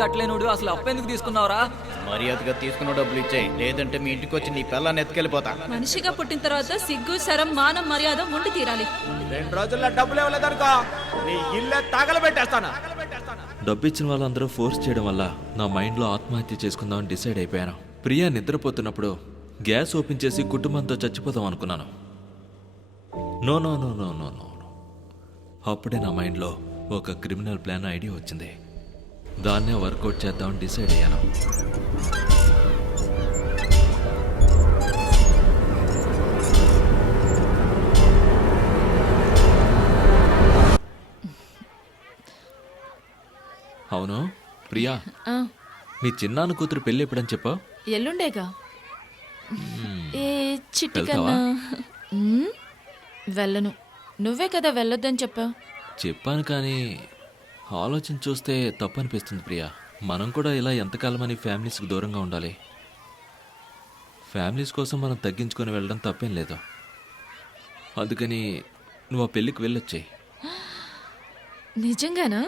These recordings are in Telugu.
కట్టలేనుడు అసలు అప్పెందుకు తీసుకున్నావురా? మర్యాదగా తీసుకున్న డబ్బులు ఇచ్చాయి, లేదంటే మీ ఇంటికి వచ్చి నీ పిల్లని ఎత్తుకెళ్ళిపోతా. మనిషిగా పుట్టిన తర్వాత సిగ్గు శరం మానం మర్యాద ఉండి తీరాలి. 2 రోజుల్లో డబ్బులు ఇవ్వలేదనుకో నీ ఇల్లే తగలబెట్టేస్తాను. డబ్బు ఇచ్చిన వాళ్ళందరూ ఫోర్స్ చేయడం వల్ల నా మైండ్లో ఆత్మహత్య చేసుకుందామని డిసైడ్ అయిపోయాను. ప్రియా నిద్రపోతున్నప్పుడు గ్యాస్ ఓపెన్ చేసి కుటుంబంతో చచ్చిపోదాం అనుకున్నాను. No no no no no no అప్పుడే నా మైండ్లో ఒక క్రిమినల్ ప్లాన్ ఐడియా వచ్చింది. దాన్నే వర్కౌట్ చేద్దామని డిసైడ్ అయ్యాను. అవును ప్రియా, మీ చిన్నాన్న కూతురు పెళ్ళి ఎప్పుడని చెప్పావు? ఎల్లుండేగా. ఏ చిట్టి కన్నా వెళ్ళను. నువ్వే కదా వెళ్ళొద్దని చెప్పావు. చెప్పాను, కానీ ఆలోచన చూస్తే తప్పు అనిపిస్తుంది ప్రియా. మనం కూడా ఇలా ఎంతకాలమని ఫ్యామిలీస్కి దూరంగా ఉండాలి? ఫ్యామిలీస్ కోసం మనం తగ్గించుకొని వెళ్ళడం తప్పేం లేదు. అందుకని నువ్వు ఆ పెళ్ళికి వెళ్ళొచ్చాయి. నిజంగానా?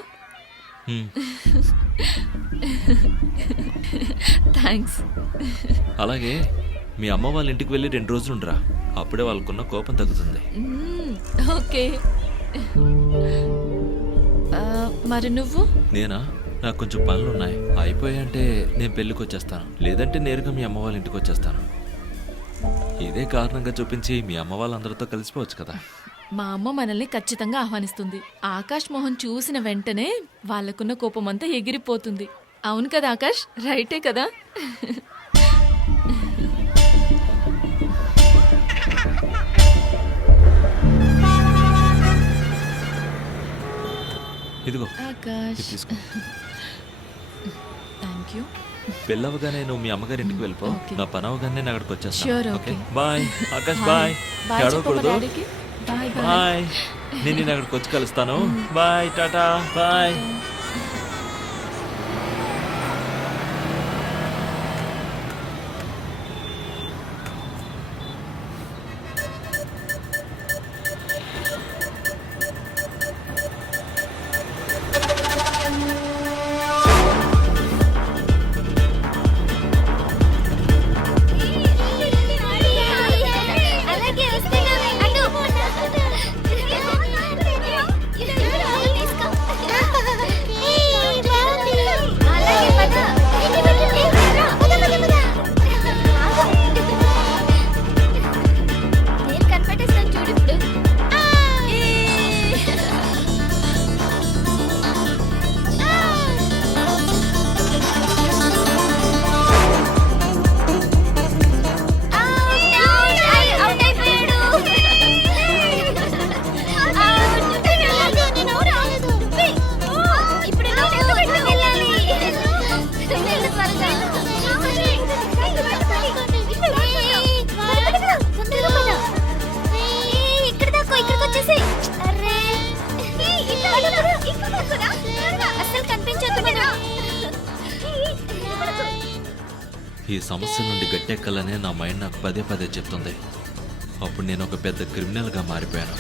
థ్యాంక్స్. అలాగే మీ అమ్మ వాళ్ళ ఇంటికి వెళ్ళి 2 రోజులు ఉండరా, అప్పుడే వాళ్ళకున్న కోపం తగ్గుతుంది. ఓకే. మరి నువ్వు? నేనా? నాకు కొంచెం పనులు ఉన్నాయి, అయిపోయాయంటే నేను పెళ్ళికి వచ్చేస్తాను, లేదంటే నేరుగా మీ అమ్మ వాళ్ళ ఇంటికి వచ్చేస్తాను. ఇదే కారణంగా చూపించి మీ అమ్మ వాళ్ళందరితో కలిసిపోవచ్చు కదా. మా అమ్మ మనల్ని ఖచ్చితంగా ఆహ్వానిస్తుంది. ఆకాష్ మోహన్ చూసిన వెంటనే వాళ్ళకున్న కోపం అంతా ఎగిరిపోతుంది. అవును కదా ఆకాష్? రైటే కదా? ఇదిగో ఆకాష్, తీసుకో. Thank you. పెళ్ళవగానే నువ్వు మీ అమ్మగారి ఇంటికి వెళ్ళిపో. నా పని అవగానే నేను అక్కడికి వచ్చేస్తాను. Sure, okay, okay. Bye Akash. Bye. Bye చెప్పు మా ఏడవకూడదు. డాడీకి. Bye bye. బాయ్. నేను అక్కడికి వచ్చి కలుస్తాను. Bye, tata, bye. ఈ సమస్య నుండి గట్టెక్కాలనే నా మైండ్ నాకు పదే పదే చెప్తుంది. అప్పుడు నేను ఒక పెద్ద క్రిమినల్గా మారిపోయాను.